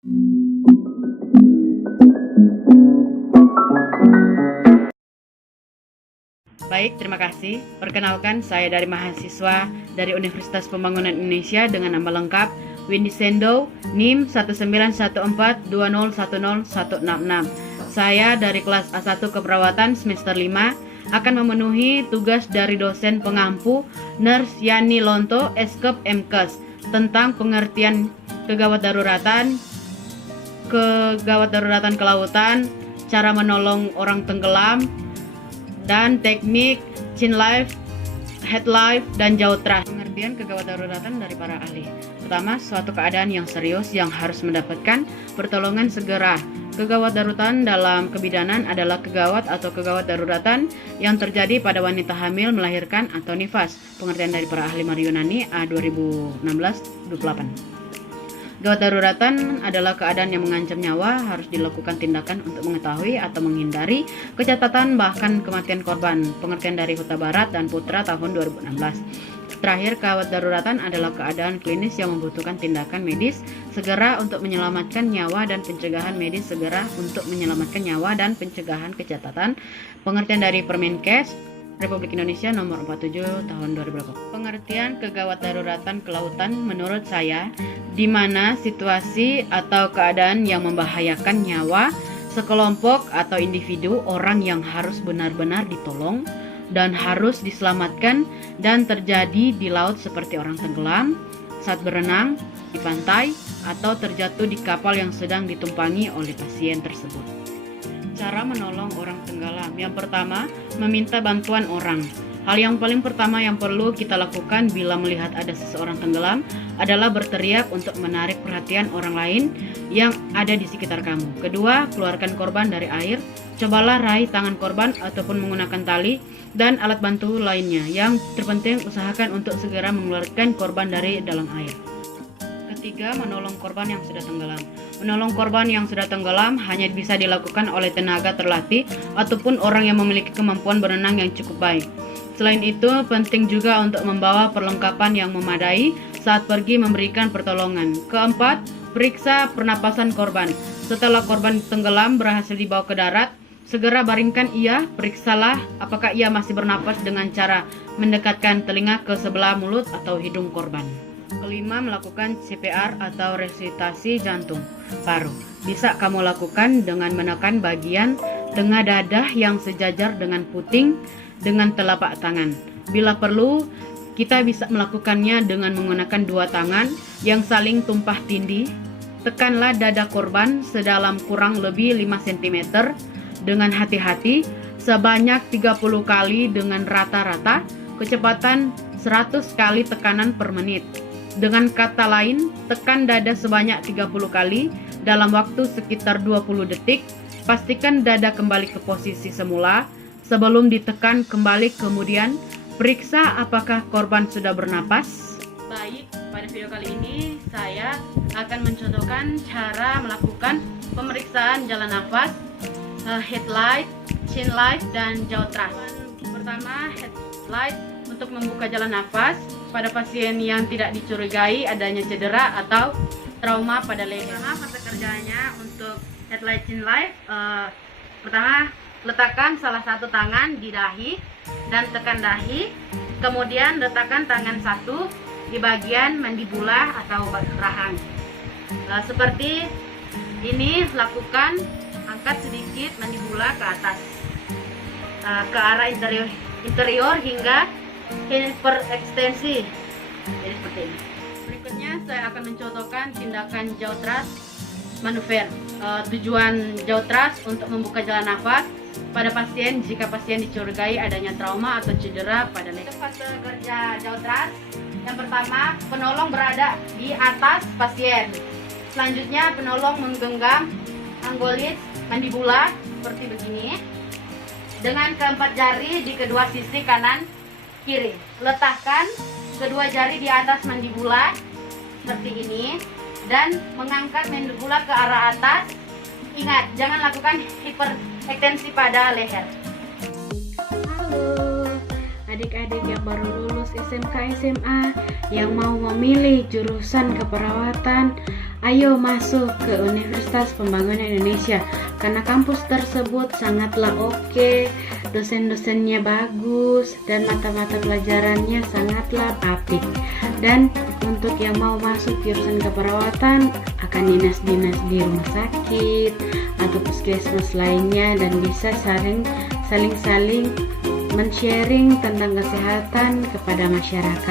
Baik, terima kasih. Perkenalkan, saya dari mahasiswa dari Universitas Pembangunan Indonesia dengan nama lengkap Windy Sendo, NIM 19142010166. Saya dari kelas A1 Keperawatan semester 5 akan memenuhi tugas dari dosen pengampu Nurse Yani Lonto, Eskep MKes, tentang pengertian kegawat daruratan kelautan, cara menolong orang tenggelam, dan teknik chin life, head life, dan jaw thrust. Pengertian kegawat daruratan dari para ahli. Pertama, suatu keadaan yang serius yang harus mendapatkan pertolongan segera. Kegawat daruratan dalam kebidanan adalah kegawat atau kegawat daruratan yang terjadi pada wanita hamil, melahirkan, atau nifas. Pengertian dari para ahli Maryunani A 2016-28. Gawat daruratan adalah keadaan yang mengancam nyawa, harus dilakukan tindakan untuk mengetahui atau menghindari kecacatan bahkan kematian korban. Pengertian dari Huta Barat dan Putra tahun 2016. Terakhir, gawat daruratan adalah keadaan klinis yang membutuhkan tindakan medis segera untuk menyelamatkan nyawa dan pencegahan medis segera untuk menyelamatkan nyawa dan pencegahan kecacatan. Pengertian dari Permenkes Republik Indonesia nomor 47 tahun 2020. Pengertian kegawat daruratan kelautan menurut saya di mana situasi atau keadaan yang membahayakan nyawa sekelompok atau individu orang yang harus benar-benar ditolong dan harus diselamatkan dan terjadi di laut seperti orang tenggelam, saat berenang, di pantai, atau terjatuh di kapal yang sedang ditumpangi oleh pasien tersebut. Cara menolong orang tenggelam. Yang pertama, meminta bantuan orang. Hal yang paling pertama yang perlu kita lakukan bila melihat ada seseorang tenggelam adalah berteriak untuk menarik perhatian orang lain yang ada di sekitar kamu. Kedua, keluarkan korban dari air. Cobalah raih tangan korban ataupun menggunakan tali dan alat bantu lainnya. Yang terpenting, usahakan untuk segera mengeluarkan korban dari dalam air. Ketiga, menolong korban yang sudah tenggelam. Menolong korban yang sudah tenggelam hanya bisa dilakukan oleh tenaga terlatih ataupun orang yang memiliki kemampuan berenang yang cukup baik. Selain itu, penting juga untuk membawa perlengkapan yang memadai saat pergi memberikan pertolongan. Keempat, periksa pernapasan korban. Setelah korban tenggelam berhasil dibawa ke darat, segera baringkan ia, periksalah apakah ia masih bernapas dengan cara mendekatkan telinga ke sebelah mulut atau hidung korban. Kelima, melakukan CPR atau resusitasi jantung paru. Bisa kamu lakukan dengan menekan bagian tengah dadah yang sejajar dengan puting dengan telapak tangan. Bila perlu, kita bisa melakukannya dengan menggunakan dua tangan yang saling tumpah tindih. Tekanlah dada korban sedalam kurang lebih 5 cm dengan hati-hati sebanyak 30 kali dengan rata-rata kecepatan 100 kali tekanan per menit. Dengan kata lain, tekan dada sebanyak 30 kali dalam waktu sekitar 20 detik. Pastikan dada kembali ke posisi semula sebelum ditekan kembali, kemudian periksa apakah korban sudah bernapas. Baik, pada video kali ini saya akan mencontohkan cara melakukan pemeriksaan jalan nafas, head light, chin light, dan jaw thrust. Pertama, head light untuk membuka jalan nafas pada pasien yang tidak dicurigai adanya cedera atau trauma pada leher. Fase kerjanya untuk head light, chin light, pertama letakkan salah satu tangan di dahi dan tekan dahi, kemudian letakkan tangan satu di bagian mandibula atau rahang. Seperti ini, lakukan, angkat sedikit mandibula ke atas, ke arah interior hingga hiperekstensi. Jadi seperti ini. Berikutnya saya akan mencontohkan tindakan jaw thrust manuver. Tujuan jaw thrust untuk membuka jalan nafas pada pasien jika pasien dicurigai adanya trauma atau cedera pada leher. Fase kerja jaw thrust. Yang pertama, penolong berada di atas pasien. Selanjutnya, penolong menggenggam anggolis mandibula seperti begini dengan keempat jari di kedua sisi kanan kiri. Letakkan kedua jari di atas mandibula seperti ini dan mengangkat mandibula ke arah atas. Ingat, jangan lakukan hiperekstensi pada leher. Halo adik-adik yang baru lulus SMK SMA yang mau memilih jurusan keperawatan Ayo masuk ke Universitas Pembangunan Indonesia karena kampus tersebut sangatlah oke, dosen-dosennya bagus, dan mata-mata pelajarannya sangatlah apik. Dan untuk yang mau masuk jurusan keperawatan akan dinas-dinas di rumah sakit atau puskesmas lainnya, dan bisa saling men-sharing tentang kesehatan kepada masyarakat.